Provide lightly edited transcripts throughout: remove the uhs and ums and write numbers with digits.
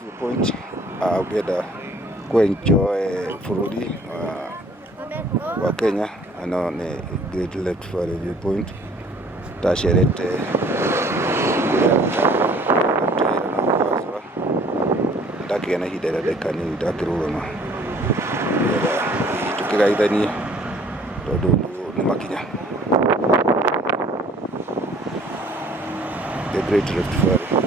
viewpoint ukienda kuenjoy bururi wa Kenya. Ano ni Great Rift Valley viewpoint tacerete ndakiga na ihinda rĩa nini ndakĩrũgama tũkĩgaithanie tondũ nĩ makinya the Great Rift Valley.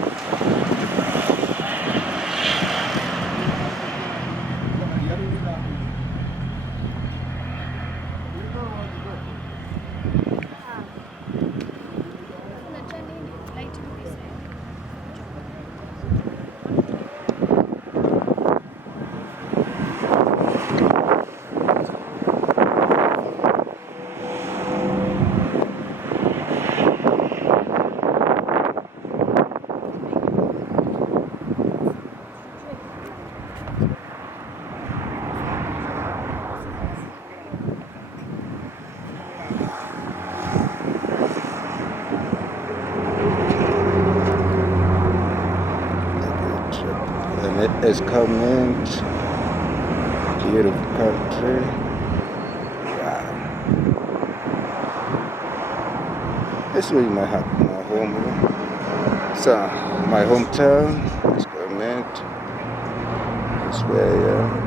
Escarpment, beautiful country. Wow. This is really my home. So my hometown, Escarpment. That's where